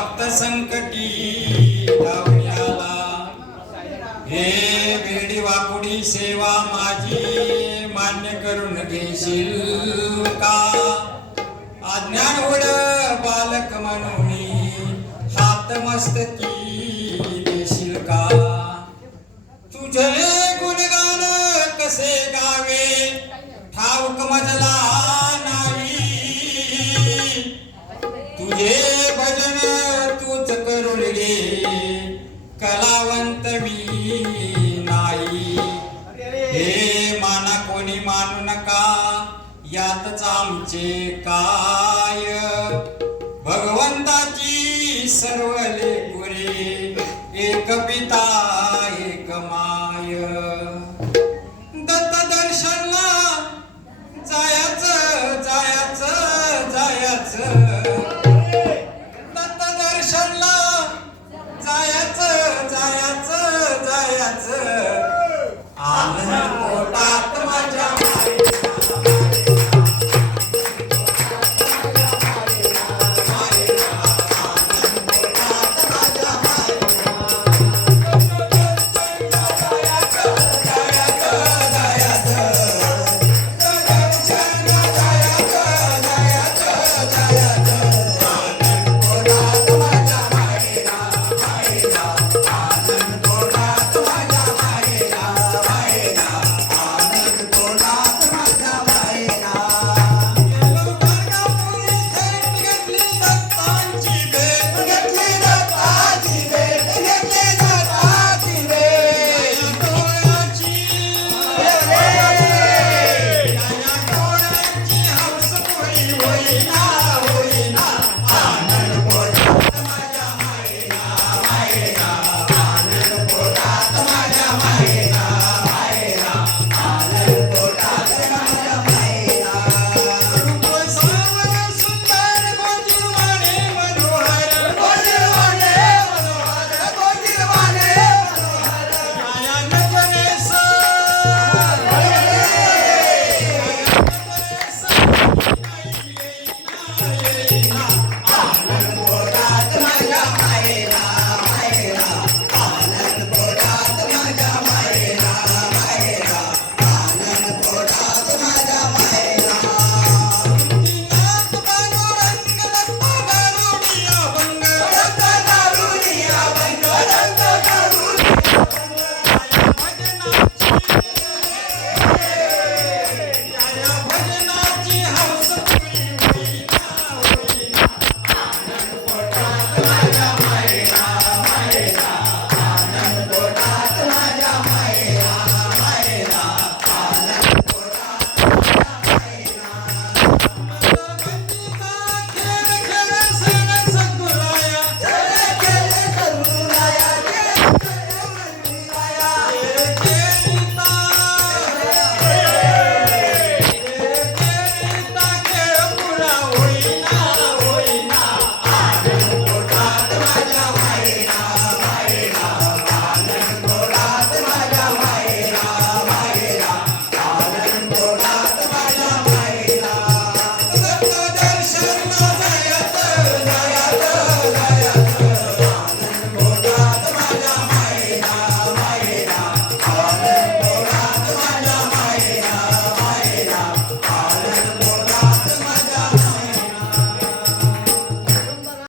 भक्त संकटी धावण्याला हे बेडी वाकुडी सेवा माझी मान्य करून घेशील का? अज्ञान उड बालक म्हणून हात मस्तकी देशील का? तुझे गुणगान कसे गावे? ठाऊक मजला नाही. तुझे हे माना कोणी मानू नका यातच आमचे काय? भगवंताची सर्व